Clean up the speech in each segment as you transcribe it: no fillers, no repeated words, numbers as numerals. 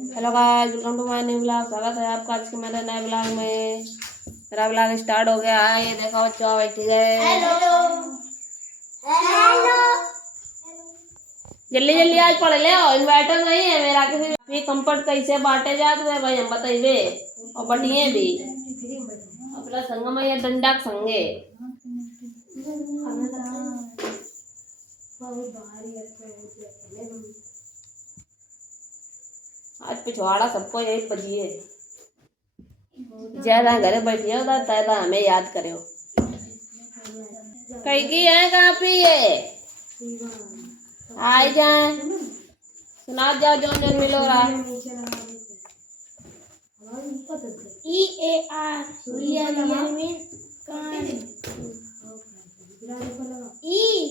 Hello guys, welcome to my new blog. स्वागत है आपका आज के मेरे नए ब्लॉग में। मेरा ब्लॉग स्टार्ट हो गया है। ये देखो बच्चों बैठी गए। हेलो हेलो जल्दी जल्दी आज पढ़ ले। इन्वर्टर नहीं है मेरा, किसी भी कंफर्ट कैसे बांटे जाते हैं भाई हम बताइए। और बटिए भी अपना संगम है डंडा संगे। आज पिछवाड़ा सबको यही बजिए। ज्यादा घरे बैठिए उधर तैदा हमें याद करो। कहीं की है काफी है आई जाए सुना जाओ जो जो मिलो रहा। EAR रियल मीन कान EYE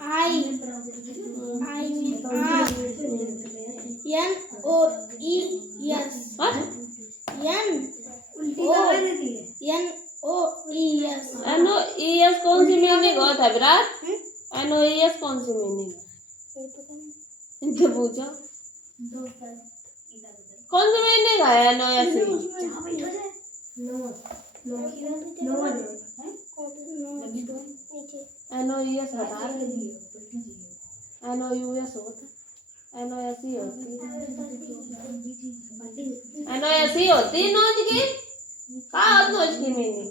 I mean are NOES NOES NOES कौन सी मीनिंग होता है विराट? NOES कौन सी मीनिंग है इनसे पूछो। कौन सी मीनिंग है NOES? NOES बता NOUS होता NOS ही होती NOS ही होती नोच की का नोच की मीनिंग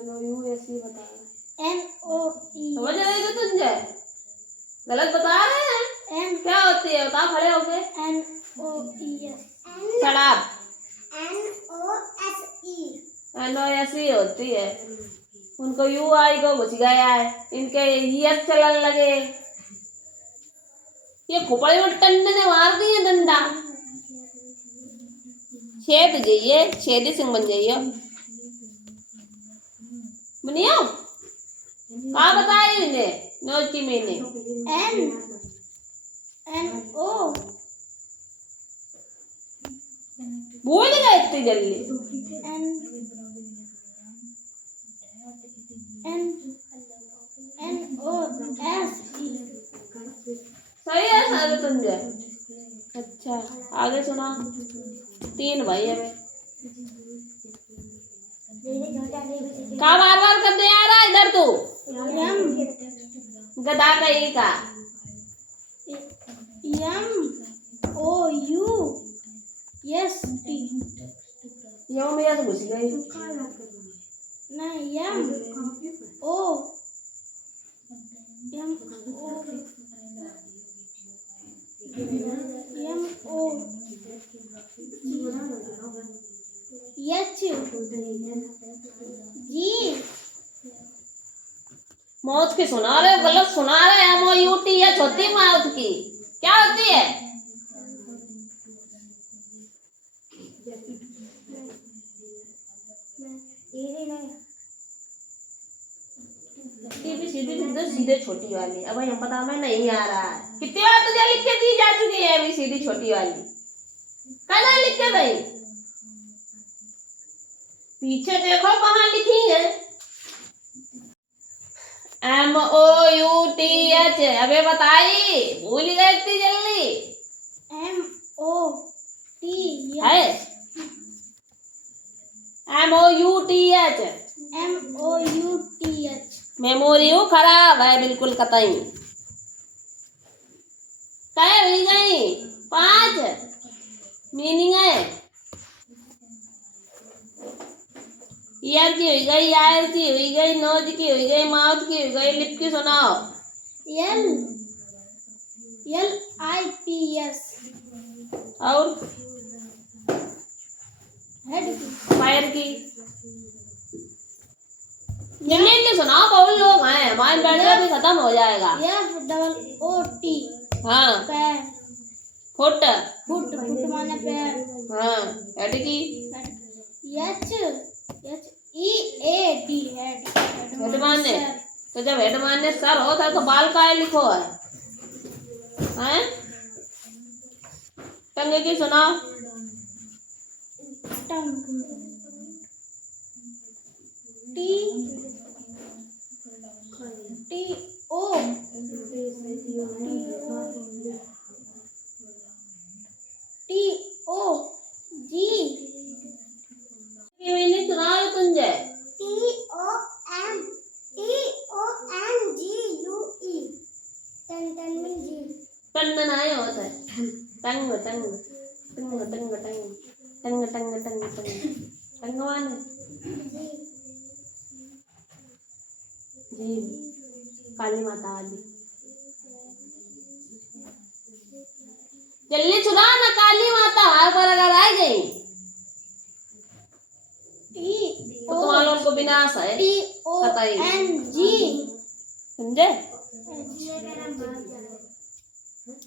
NOUS ही बता समझ रहे हो तुझे? गलत बता रहे हैं। क्या होती है बताओ खड़े होके। NOES शराब NOSE NOS ही होती है। उनको UI को घुस गया है, इनके ES चलन लगे। ये खोपड़ी में टंडे ने मार दिए डंडा। छेद जाइए छेदी सिंह बन जाइए बनियो कहा बताए इन्हें नोच की मीनिंग। NO भूल गए इतनी जल्दी। NOSE सही है सर तुझे। अच्छा आगे सुना। 3 भाई है का बार बार करने आ रहा है इधर तू गधा कहीं का। MOUST यो मेरा तो घुस गई। नहीं MOUTHG मौत की सुना रहे गलत सुना रहे। MOUTH होती है मौत की। क्या होती है? सीधे सीधे सीधे छोटी वाली। अब हम पता मैं नहीं आ रहा है। कितनी बार तुझे लिख के दी जा चुकी है अभी सीधी छोटी वाली। कहाँ लिख के भाई पीछे देखो कहाँ लिखी है। MOUTH अबे बताई भूल गए इतनी जल्दी। है MOUTH मेमोरी हूँ खराब है बिल्कुल कतई। कहे हुई गई 5 मीनिंग है। ईयर की हुई गई आयर की हुई गई नोज की हुई गई माउथ की हुई गई लिप की सुनाओ। LIPS और हेड फायर की जल्दी सुनाओ बहुत लोग हैं हमारे बैठे भी खत्म हो जाएगा। FOOT हाँ पैर फुट फुट माने पैर। हाँ हेड की HEAD हेड हेड माने तो जब हेड माने सर होता है तो बाल का लिखो है हैं। टंगे की सुनाओ। टंग T O T O G ये मैंने सुना है तुझे T O M G U E ten means G ton नहीं होता है टंग टंग टंग टंग टंग टंग टंग टंग टंग टंगवान जी काली माता आदि जल्दी सुना ना काली माता हर पर अगर आ गई T तो तुम्हारे लोगों को विनाश है T O N G समझे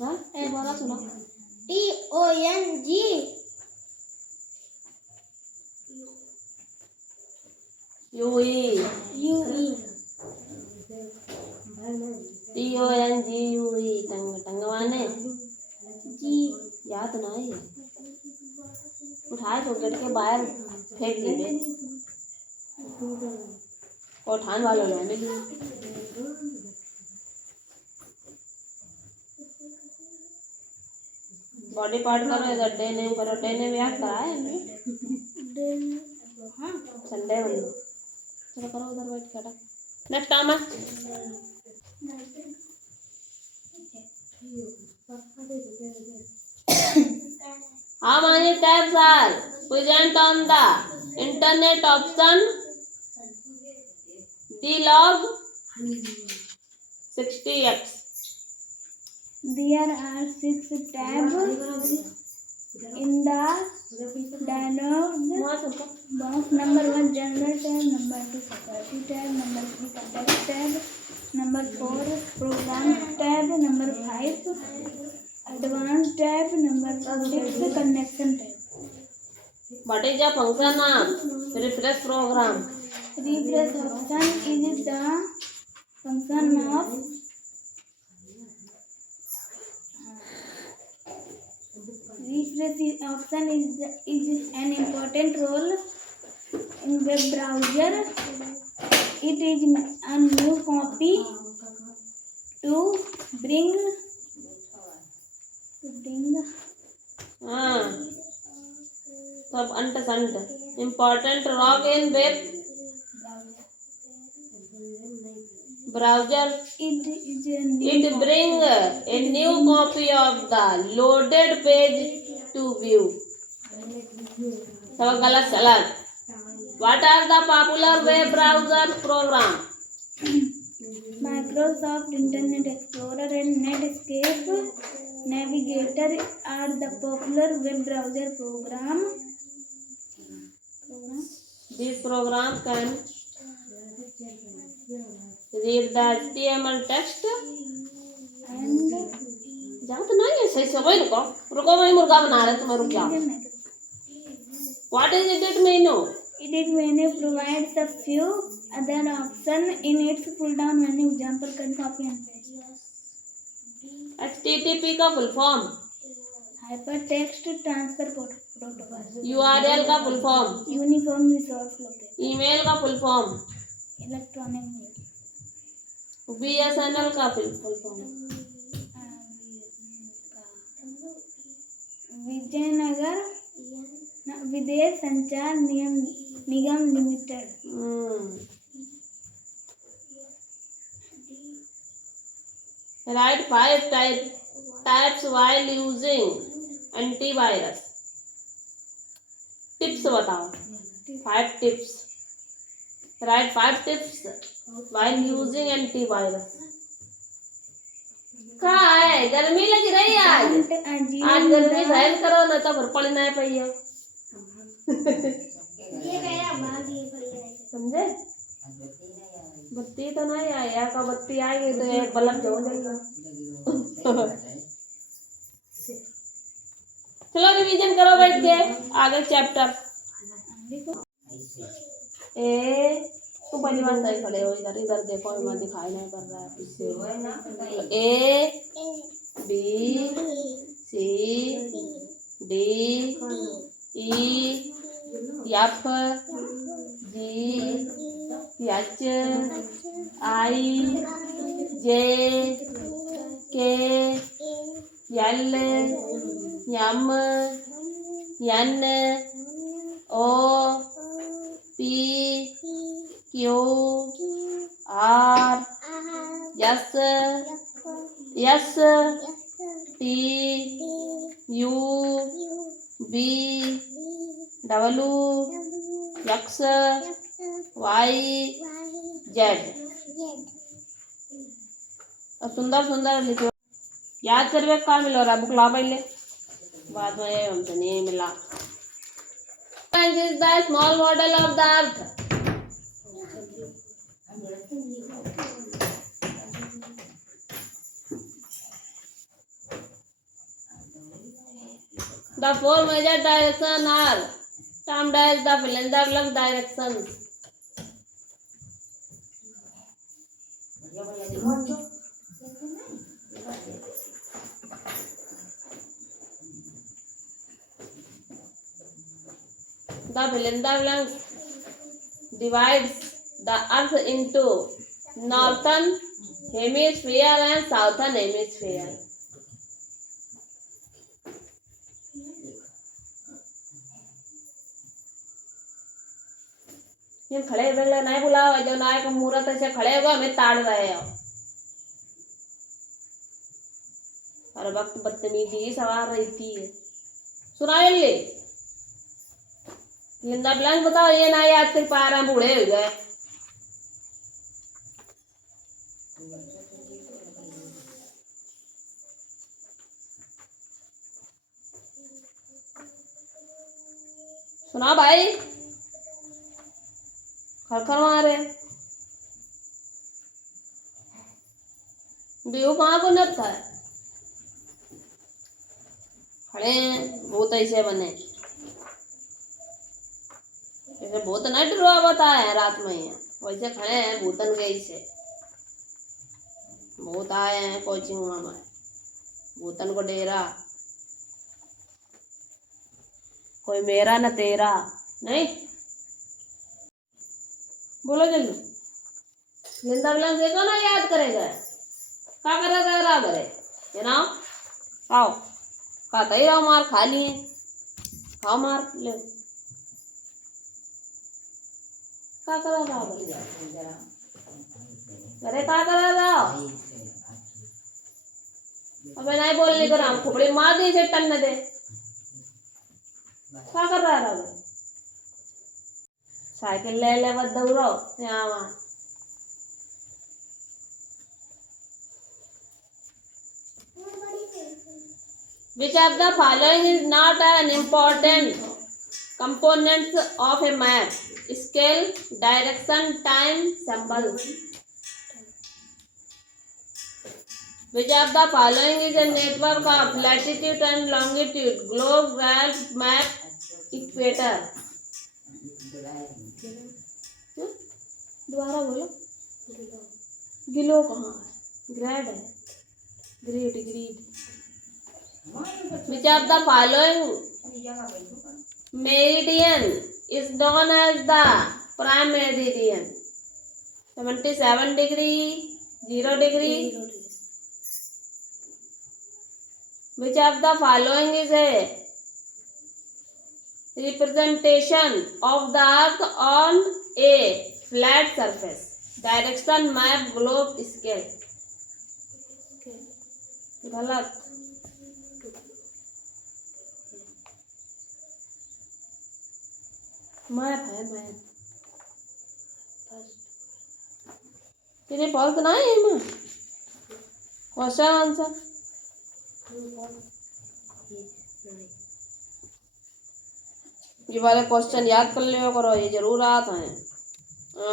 हाँ दोबारा सुना T O N G U E U E T O N G U E tongue टंगवाने G याद नहीं है उठाए तो गेट के बाहर फेंक दिए और ठान वालों ने मिली बॉडी पार्ट करो इधर डे नेम करो डे नेम याद कराए हमने हाँ संडे वाले चलो करो उधर बैठ के हटा नेक्स्ट काम है how many tabs are present on the internet option D-Log 60x there are 6 tabs in the dialog box. Number 1 general tab, number 2 security tab, number 3 contact tab, number 4 program tab, number 5 advanced tab, number 6 connection tab. what is the function of refresh program Refresh option is the function of refresh option is an important role in web browser. It is a new copy to bring हाँ सब अंट shunt important log in web browser it is a new it bring a new copy of the loaded page to view सब गलत सलत what are the popular web browser program Microsoft Internet Explorer and Netscape Navigator are the popular web browser program. These programs can read the HTML text And जाओ तो नहीं है सही से वही रुको वही मुर्गा बना रहे तुम्हें रुक जाओ what is edit menu edit menu provides a few other options in its pull down menu. Example can copy and paste. HTTP का full form Hypertext transfer protocol. URL का full form Uniform resource location. email का full form Electronic mail. BSNL का full form Vijayanagar विदेश संचार निगम limited. Write 5 types while using antivirus. Tips बताओ 5 tips. Write 5 tips while using antivirus. कहाँ है गर्मी लग रही है आज गर्मी सहन करो ना तो पड़ नहीं पाई हो समझे बत्ती तो नहीं आई या का बत्ती आएगी तो एक बल्ब जो जाएगा चलो रिवीजन करो बैठ के आगे चैप्टर ए तू पहली बार सही खड़े हो इधर इधर देखो मैं दिखाई नहीं पड़ रहा है पीछे A B C D E F G H I J K L M N O P Q R S S T U V W X Y Z। और सुंदर सुंदर लिखो, याद करवे का मिलो रहा बुक ला पहले, बाद में हमसे नहीं मिला। is the small model of the earth। The four major directions are termed as the philanthropic directions। The philanthropic divides the earth into northern hemisphere and southern hemisphere। ये खड़े बगले नहीं बुलाओ, जो नायक मूर्त ऐसे खड़े होगा हमें ताड़ रहे हो, हर वक्त बदतमीजी ही सवार रहती है। सुनाओ ले लिंदा ब्लैंक बताओ, ये ना याद कर पा रहा, बूढ़े हो गए। सुना भाई, खड़खड़ मारे बेहू कहाँ को नता है, खड़े भूत ऐसे बने, जैसे भूत न डरवा बताया है रात में, वैसे खड़े हैं भूतन गई से। भूत आए हैं कोचिंग में, भूतन को डेरा, कोई मेरा न तेरा नहीं। बोलो जल्दी, लिंदा बिलंग देखो ना, याद करेगा क्या करेगा बराबर है, ये ना खाओ खाता ही रहो, मार खा लिए, खाओ मार ले, क्या करा रहा अरे क्या करा रहा, अबे नहीं बोलने को राम खुपड़ी मार दी से टन दे, क्या कर रहा है साइकिल ले ले बस दौड़ो यहाँ वहाँ। Which of the following is not an important components of a map? Scale, direction, time, symbol। Which of the following is a network of latitude and longitude? Globe, graph, map, equator। दोबारा बोलो, गिलो कहाँ है, grade है, grade greed. Which of the following meridian is known as the prime meridian? 77 degree, 0 degree। Which of the following is a representation of the earth on a flat surface? Direction, map, globe, scale। गलत, map है map, तेरे fault ना है इसमें question answer. ये वाले question याद कर लिया करो, ये जरूर आते हैं,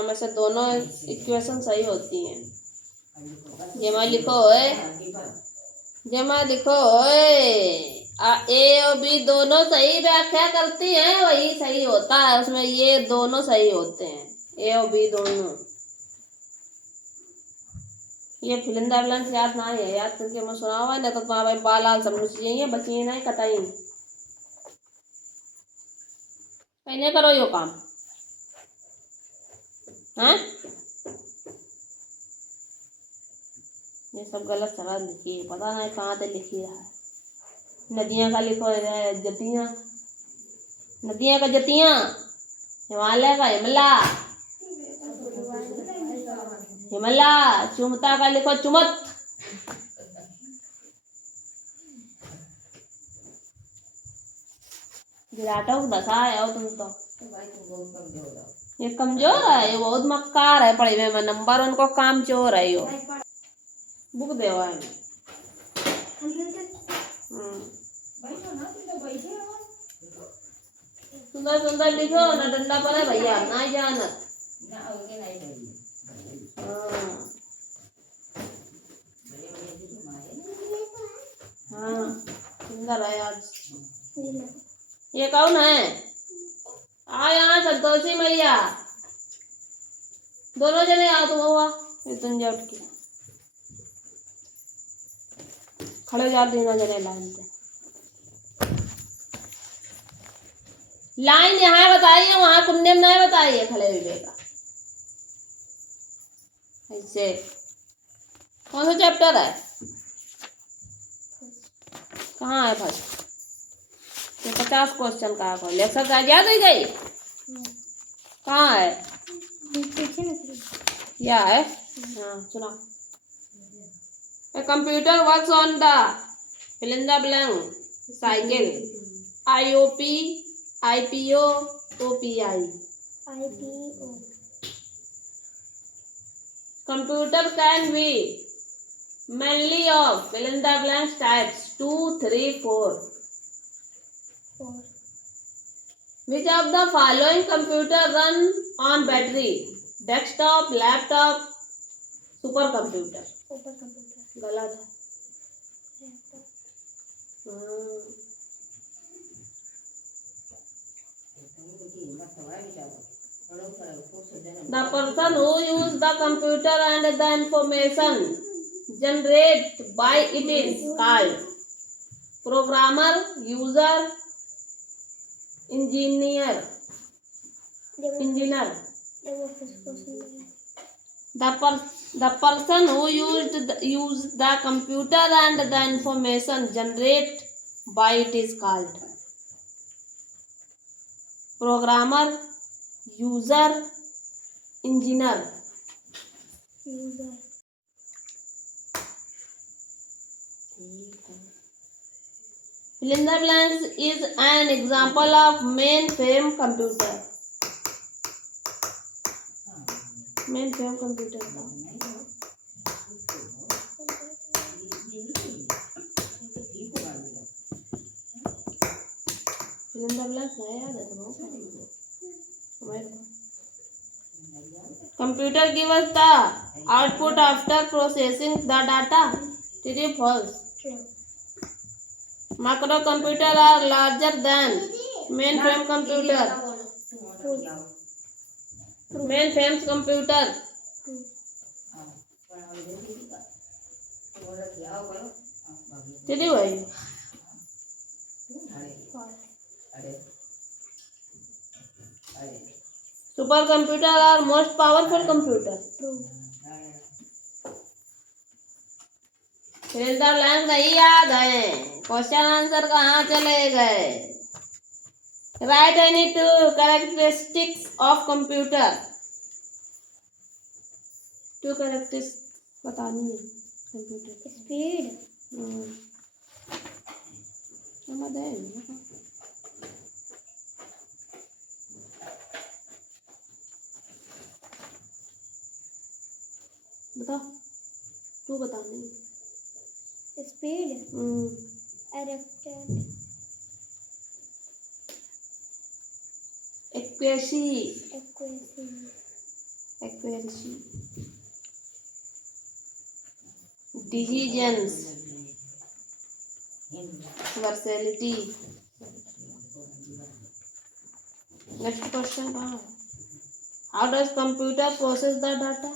में से दोनों इक्वेशन सही होती हैं। जमा लिखो है, जमा लिखो है, ए और बी दोनों सही व्याख्या करती हैं, वही सही होता है उसमें, ये दोनों सही होते हैं, ए और बी दोनों। ये फिलिंदा ब्लैंक्स याद ना है, याद करके मैं सुना हुआ है, ना तो तुम्हारे भाई बाल आल समझ चाहिए, बचिए नहीं कतई कहने करो यो काम, हैं? ये सब गलत शब्द लिखी है, पता नहीं कहाँ से लिखी रहा है। नदियाँ का लिखो है जतियाँ, नदियाँ का जतियाँ, हिमालय का हिमला, हिमला, चुमता का लिखो चुमत। गिराटो दशा है तुम तो। ये कमजोर है, ये बहुत मक्कार है पढ़ाई में, नंबर उनको काम चोर है यो। बुक देवा है। सुंदर सुंदर लिखो ना, डंडा पर है भैया ना जानत। हाँ सुंदर है आज। ये कौन है? आ यहाँ संतोषी मैया, दोनों जने आओ तुम हुआ इतने उठ के खड़े जा, तीनों जने लाइन पे। लाइन यहाँ बताइए, वहां कुंडे में नहीं बताइए खड़े हुए का। ऐसे कौन सा चैप्टर है? कहाँ है फर्स्ट? तो 50 क्वेश्चन का एक्सरसाइज याद हो गई? कहाँ है? क्या है? हाँ सुना। A computer works on the fill in the blank cycle. IOP, IPO, OPI. IPO. Computer can be mainly of fill in the blank types 2, 3, 4. 4. Which of the following computer run on battery? Desktop, laptop, supercomputer. Supercomputer. गलत है। The person who use the computer and the information generated by it is called programmer, user, engineer. The person who use the computer and the information generated by it is called programmer, user, engineer. User. Fill in the blanks is an example of mainframe computer. Mainframe computer का fill in the blanks नहीं याद है तुम्हें? Computer gives us the output after processing the data. True or false? True. Microcomputer are larger than mainframe computer. Mainframe computer. True भाई? Supercomputer are most powerful computer. True. फिर the blank नहीं याद है, question answer कहाँ चले गए? Right any 2 characteristics of computer. 2 characteristics बतानी है कंप्यूटर। Speed. बताओ, 2 बतानी है। Speed. Erected. Accuracy. Accuracy. Accuracy. Decisions. Versatility. Next question. How does computer process the data?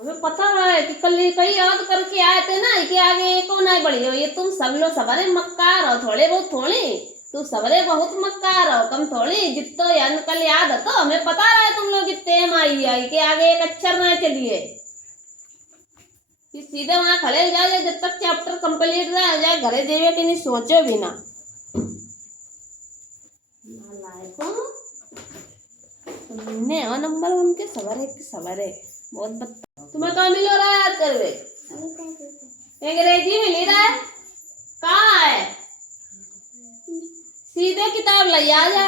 हमें पता है कि कल कई याद करके आए थे ना कि आगे ये कौन है बड़ी हो, ये तुम सब लोग सबरे मक्कार हो, थोड़े बहुत थोड़ी तू सबरे बहुत मक्कार हो, कम थोड़ी जितो यान कल याद है तो हमें पता रहा है तुम लोग कितने आई कि आगे एक अक्षर ना चलिए कि सीधे वहां खड़े जाए जब तक चैप्टर कंप्लीट ना हो जाए घरे जाइए कि नहीं सोचो भी ना तुमने नंबर उनके सवरे बहुत तुम्हें कहाँ मिल रहा है याद कर वे अंग्रेजी में नहीं रहा है कहाँ है सीधे किताब ले आ जा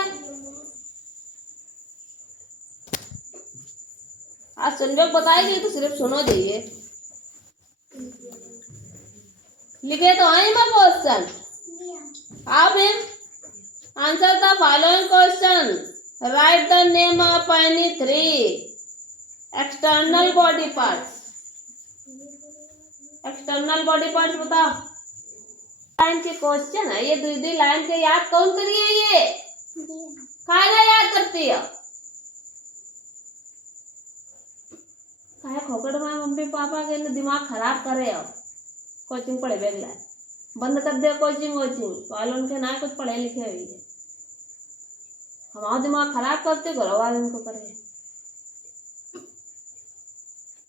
आज सुनबे बताएगी तो सिर्फ सुनो जाइए लिखे तो आई मैं क्वेश्चन आप answer the following question right the name of any 3 external body parts बताओ लाइन के क्वेश्चन है ये दूसरी लाइन के याद कौन करिए ये काहे याद करती है काहे खोकड़ में मम्मी पापा के दिमाग खराब करे हो कोचिंग पढ़े बेगला बंद कर दे कोचिंग वालों के ना कुछ पढ़े लिखे हुई है हमारा दिमाग खराब करते घर वाले को करे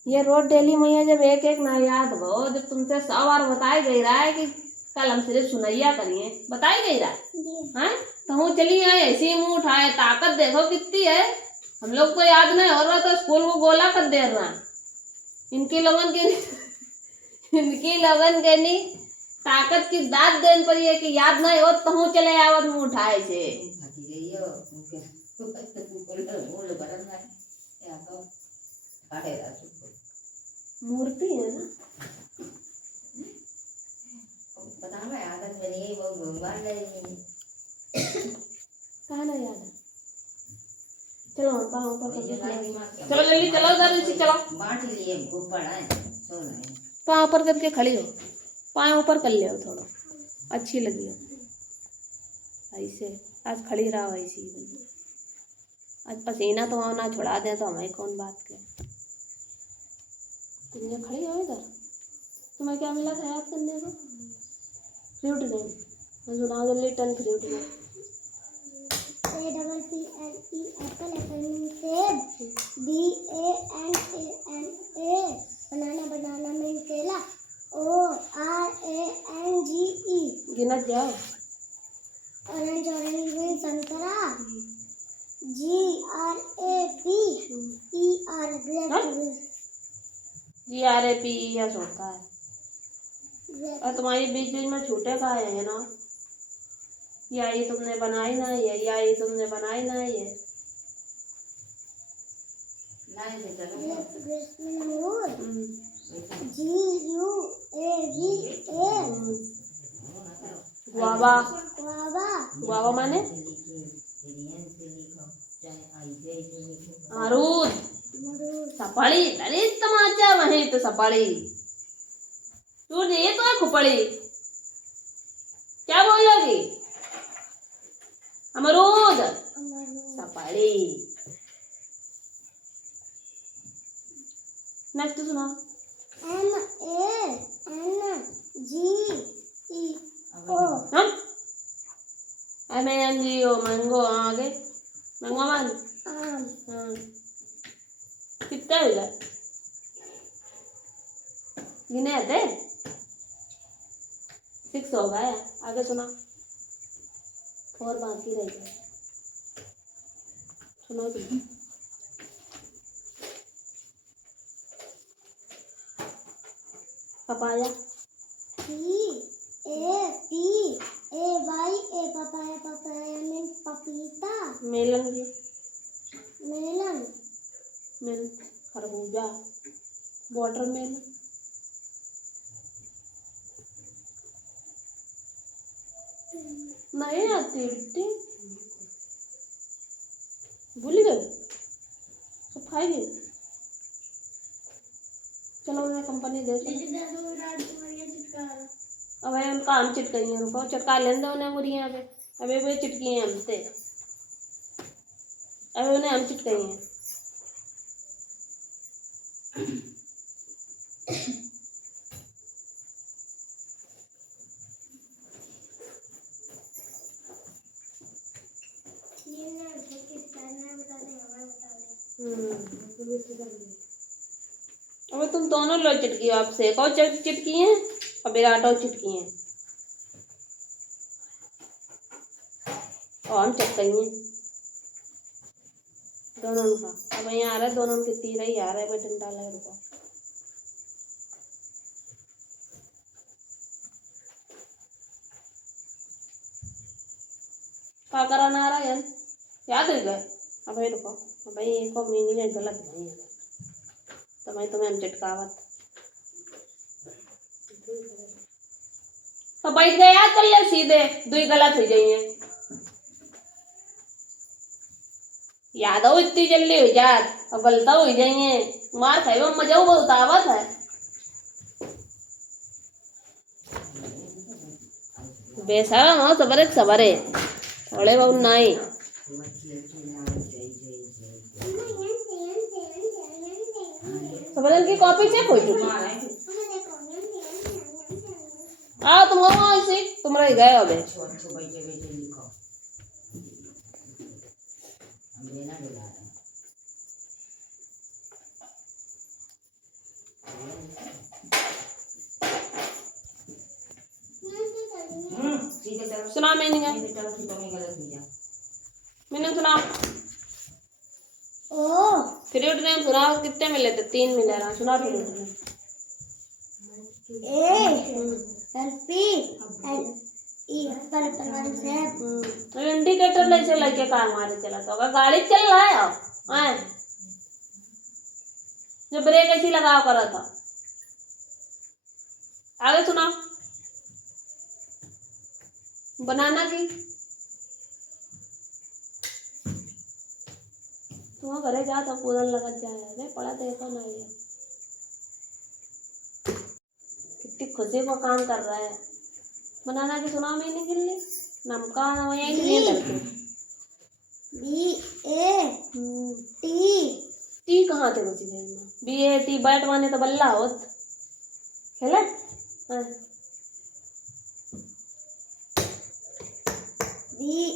ये रोज डेली मैया जब एक एक ना याद हो जब तुमसे 100 बार बताई गई रहा है कि कल हम सिर्फ सुनैया करिए बताई गई रहा है तो हम चली आए ऐसे ही मुंह उठाए ताकत देखो कितनी है हम लोग को याद नहीं हो रहा तो स्कूल को गोला कर दे रहा इनकी लोगन के नहीं ताकत की दाद देन पर ये कि याद नहीं हो तो हम चले आवत मुंह उठाए से मूर्ति है ना कहाँ ना याद है चलो पाँव ऊपर करके चलो जल्दी चलो जल्दी चलो पाँव ऊपर करके खड़ी हो पाँव ऊपर कर ले थोड़ा अच्छी लगी हो ऐसे आज खड़ी रहा ऐसी आज पसीना तो ना छुड़ा दे तो हमें कौन बात के तुमने खड़ी हो इधर तुम्हें क्या मिला था याद करने को फ्रूट नेम सुनाओ जल्दी 10 fruit name APPLE apple means सेब banana means केला ORANGE गिनत जाओ orange means संतरा GRAPE यस होता है और तुम्हारी बीच बीच में छूटे का है ना या ये तुमने बनाई ना है या ये तुमने बनाई ना है गुआवा गुआवा माने अमरूद सपाड़ी अरे तमाचा वही तो सपाड़ी तू ये तो है खुपड़ी क्या बोलोगी अमरूद सपाड़ी नेक्स्ट सुना MANGO मैंगो आगे मैंगो मान कितना हो जाए गिने आते 6 हो गया आगे सुना और बाकी रह गया सुनो तुम पपाया पपाया मीन्स पपीता मेलन भी मेलन खरबूजा वाटरमेलन नहीं आती बेटी भूल गए सब खाएगी चलो मैं कंपनी दे अब उनका हम चिटकाइए उनको चटका लेने उन्हें मुड़िया पे अभी वे चिटकी हैं हमसे अभी उन्हें हम चिटकाइए अबे तुम दोनों लोग चिटकी हो, आपसे एक और चिटकी है और विराट और चिटकी है और हम चिटकाई हैं दोनों का। अब यहाँ आ रहा है, दोनों के तीर ही आ रहा है, मैं डंडा लगा रुका। क्या कराना आ रहा है याद हो गए। अब भाई रुको, अब भाई एक और मीनिंग है गलत नहीं है तो मैं तुम्हें हम चिटकावत तो बैठ गए याद कर ले सीधे दुई गलत हो जाइए। याद हो इतनी जल्दी हो जात और गलता हो जाइए, मार खाए मजा बहुत आवत है। बेसारा हो सबरे सबरे थोड़े बहुत नहीं सबरन की कॉपी चेक हो चुकी। आओ तुम आओ ऐसे तुम रह गए अबे। सुना मीनिंग है, मीनिंग सुना। फ्रूट नेम सुना, कितने मिले थे? 3 मिले ना, सुना फ्रूट नेम। इंडिकेटर लेके लगे कहा हमारे चला तो अगर गाड़ी चल रहा है जो ब्रेक ऐसी लगाओ करा था। आगे सुना। बनाना की तुम घरे जा तो कूदन लगा जाए पड़ा देखो ना ये कितनी खुशी को काम कर रहा है। बनाना की सुना मैंने गिल्ली नमका टी कहाँ थे बची गई BAT बैट माने तो बल्ला होत खेला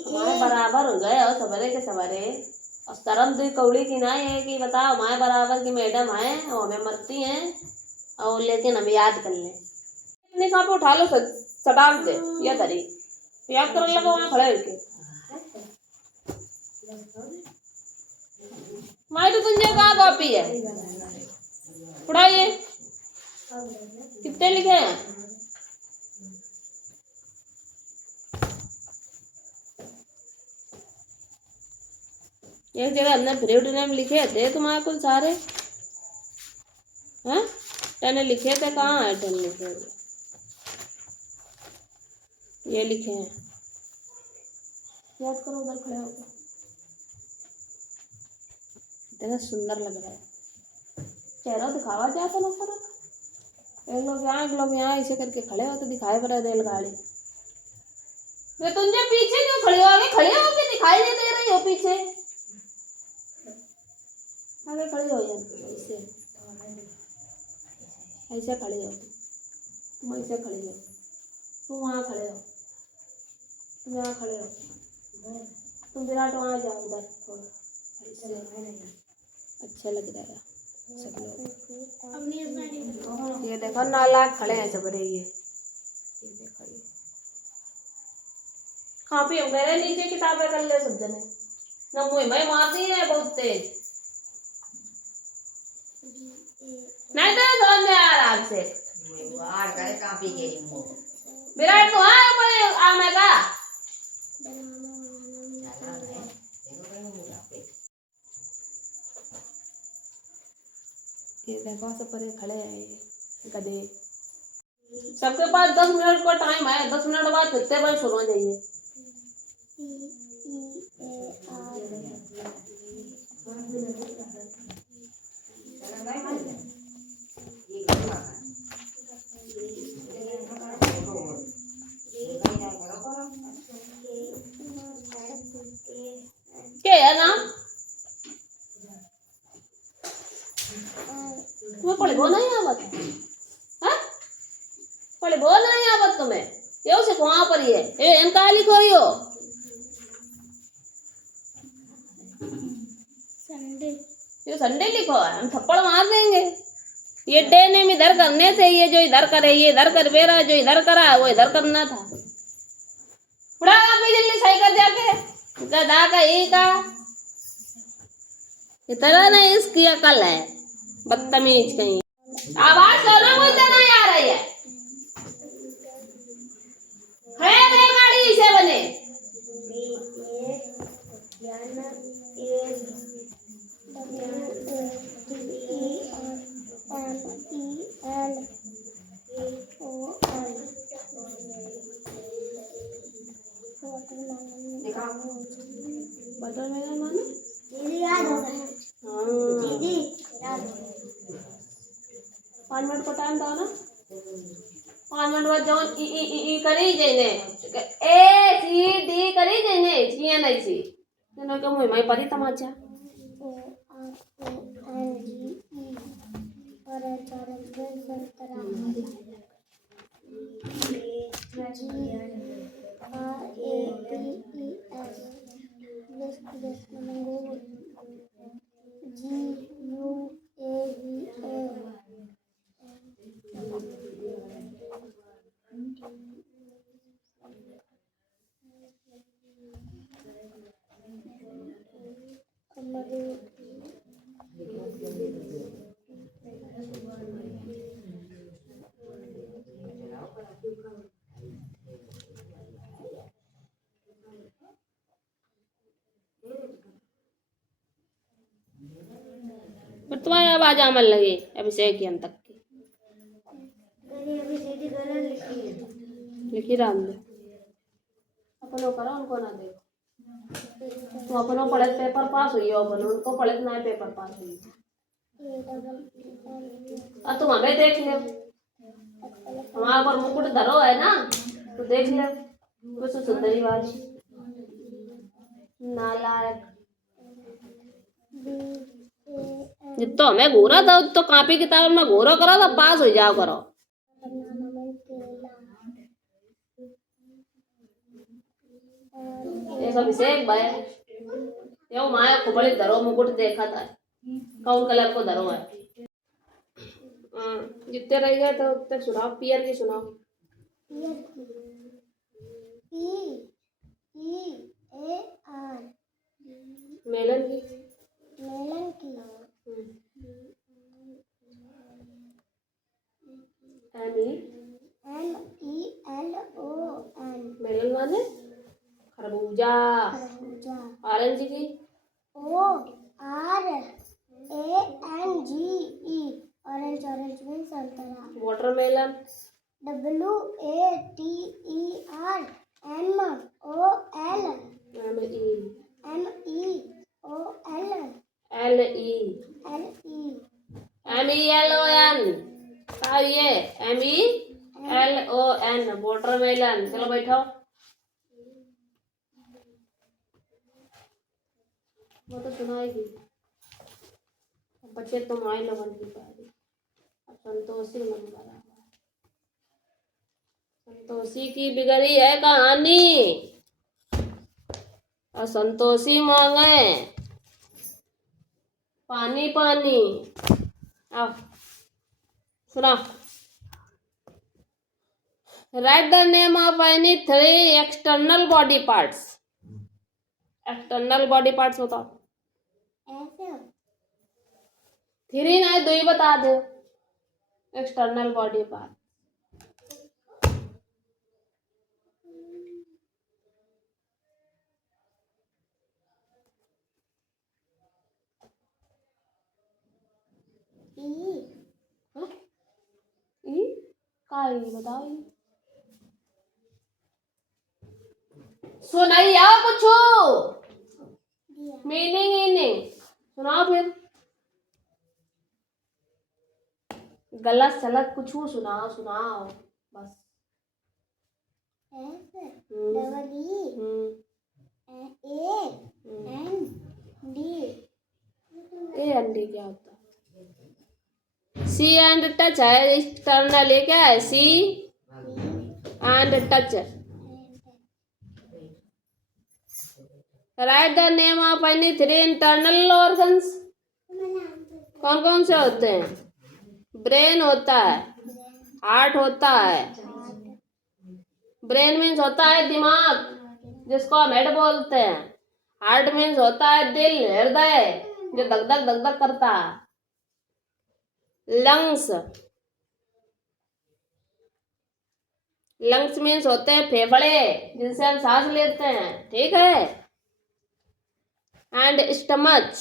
हमारे बराबर हो गए और सवेरे के सवेरे और शर्म दुई कौड़ी की ना है कि बताओ हमारे बराबर की मैडम है और हमें मरती हैं और लेकिन हम याद कर लें अपने कहाँ पे उठा लो सटाल दे या धरी याद कर लगा वहाँ खड़े होके माई तो तुझे कहाँ कॉपी है पढ़ाइए कितने लिखे हैं। एक जगह हमने फ्रूट नेम लिखे थे तुम्हारे कुल सारे हैं टेन लिखे थे कहाँ है 10 लिखे थे ये लिखे हैं याद करो उधर खड़े होकर इतना सुंदर लग रहा है चेहरा दिखावा जाता लोग पर एक लोग यहाँ ऐसे करके खड़े हो तो दिखाई पड़ा रेलगाड़ी वे तुझे पीछे क्यों खड़े हो आगे खड़े हो के दिखाई नहीं दे रही हो पीछे आगे खड़े हो जाए ऐसे ऐसे खड़े हो तुम ऐसे खड़े हो तुम वहाँ खड़े हो तुम यहाँ खड़े हो तुम विराट वहाँ जाओ उधर थोड़ा ऐसे अच्छा लग रहा है सब लोग। ये देखो नालायक खड़े हैं सबरे ये देखो ये कॉपी हो गए नीचे किताबें कर ले सब जने ना मुँह में मार दी है बहुत तेज नहीं तो समझ में आ रहा आपसे विराट तो हाँ पर आमे का ये देखो सब परे खड़े हैं ये गधे सबके पास 10 मिनट का टाइम है 10 मिनट बाद कितने बार सुनो जाइए क्या है ना तुम्हें पढ़ गो नहीं आवत रही है ए एन का लिखो यो संडे। ये संडे लिखो है हम थप्पड़ मार देंगे ये डे नेम इधर करने थे ये जो इधर करे ये इधर कर बेरा जो इधर करा वो इधर करना था उड़ा आप जल्दी सही कर जाके गधा का ई का इतना ना इसकी अकल है बदतमीज कहीं आवाज करो कोई तो नहीं आ रही है गाड़ी से बने बटर मेलन माने दीदी याद हो गया। दीदी याद हो गया। 5 मिनट को टाइम दो ना 5 मिनट बाद जाओ ई करी जने ए सी डी करी जने जिया नहीं सी जना के मुई परी तमाचा पर तुम्हारी आवाज आमन लगी अभिषेक यन तक की लिखी राम दे अपनों करो उनको ना देखो तुम अपनों पढ़े पेपर पास हुई हो अपनों उनको पढ़े ना पेपर पास हुई अब तुम हमें देख ले हमारे पर मुकुट धरो है ना तो देख ले कुछ सुंदरी बात नालायक जितो हमें घूरा था तो कॉपी किताब में घूरो करो तो पास हो जाओ करो एक अभिषेक भाई यो माया को बड़ी धरो मुकुट देखा था कौन कलर को धरो है जितने रह गए तो उतने सुनाओ पियर की सुनाओ मेलन की मेलन माने खरबूजा ऑरेंज की ऑरेंज में संतरा वाटरमेलन MELON क्या ये MELON वाटरमेलन चलो बैठो वो तो सुनाएगी बच्चे तो माई लगन की पारी संतोषी मन बना संतोषी की बिगड़ी है कहानी और संतोषी मांगे पानी पानी आओ सुना right the name of any 3 external body parts बताओ 3 नहीं 2 ही बता दो एक्सटर्नल बॉडी पार्ट बताओ सुनाइए कुछ मीनिंग सुनाओ फिर गलत सलत कुछ सुनाओ बस ए अंडे क्या होता है सी एंड टच है एक्सटर्नल ये क्या है see and touch right the name of any 3 internal organs. कौन कौन से होते हैं? ब्रेन होता है, हार्ट होता है। ब्रेन मीन्स होता है दिमाग, जिसको हम हेड बोलते हैं। हार्ट मीन्स होता है दिल, हृदय, जो धक धक धक धक करता है। लंग्स, लंग्स मीन्स होते हैं फेफड़े, जिनसे हम सांस लेते हैं, ठीक है। एंड स्टमच,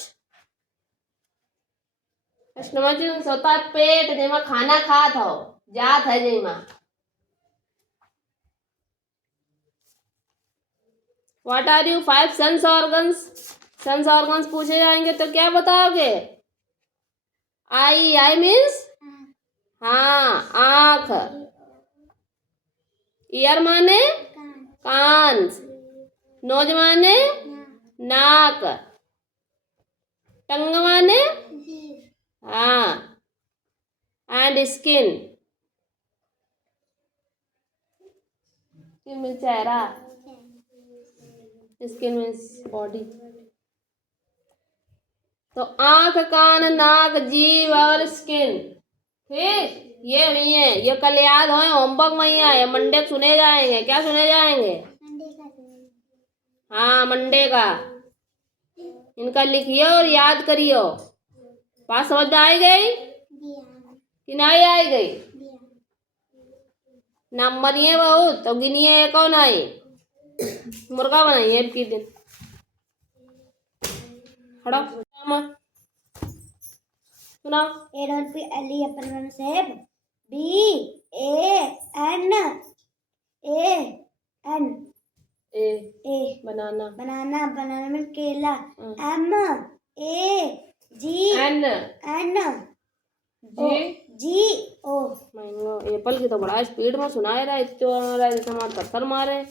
स्टमच मीन्स होता है पेट, जिसमें खाना खात हो, जात है जिसमें। What are you 5 sense organs? Sense organs पूछे जाएंगे तो क्या बताओगे? आई मीन्स हाँ आंख। ईयर माने कान। नोज माने नाक। टंग माने हाँ। एंड स्किन, स्किन मीन्स चेहरा, स्किन मीन्स बॉडी। तो आंख, कान, नाक, जीभ और स्किन, ठीक। ये नहीं है, ये कल याद हो, होमवर्क में ही आए, मंडे सुने जाएंगे। क्या सुने जाएंगे? हाँ मंडे का। इनका लिखिए और याद करियो। बात समझ में आई गई कि नहीं आई गई? नाम बनिए बहुत तो गिनिए कौन आई। मुर्गा बनाइए एक दिन। हड़ो सुनाओ। A dot P L E upper one shape B A N A banana. banana में केला M A G N N G O mango. Apple की तो बड़ा स्पीड में सुनाए रहा, इतना पत्थर मारे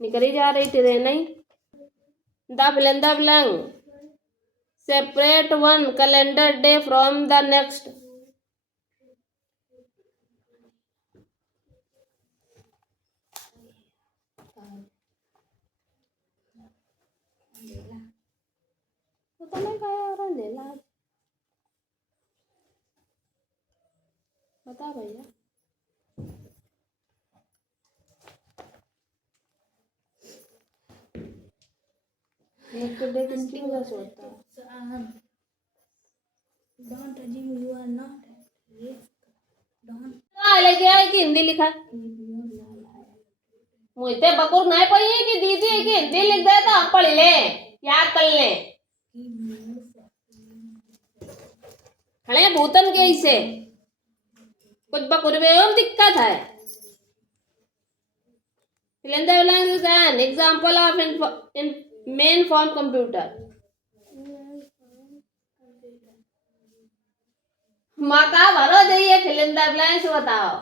निकली जा रही थी नहीं। The blank separate one calendar day from the next. बता भैया। किसकी वजह से होता है? Don't assume you are not at risk. Don't लेके आए कि हिंदी लिखा? मुझे बकुर नहीं पड़ी है कि दीदी की हिंदी लिख दे तो हम पढ़ ले, याद कर ले। खड़े भूतन के इसे कुछ बकुर में दिक्कत है। Fill in the blanks is an example of in main form computer. माँ का भरो जाइए, fill in the blanks बताओ।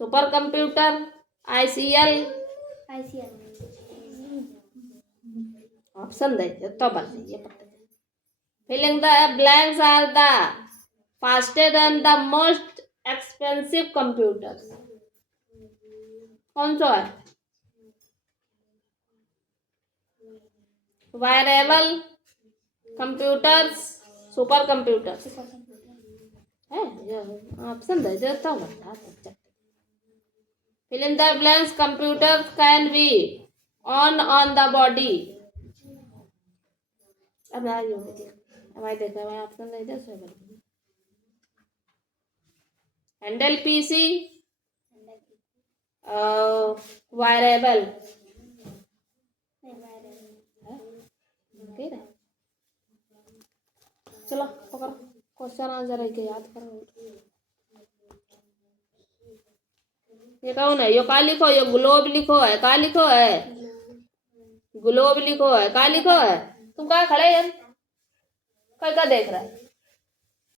सुपर कंप्यूटर ICL ऑप्शन दे तो बन ये पता। Filling the blanks are the fastest and the most expensive computers. कौन सा है? Wearable computers, super computers है। ऑप्शन दे जो तो बता सकते। Fill in the blanks. Computers can be on the body. अब आ रही होगी। अब आई देखा मैं ऑप्शन दे दे सो बता। हैंडल PC वायरेबल ठीक है। चलो पकड़ो क्वेश्चन आंसर है याद करो। ये कौन है? यो का लिखो, यो ग्लोब लिखो है, का लिखो है? ग्लोब लिखो है, का लिखो है? तुम कहाँ खड़े हैं? कल का देख रहा है?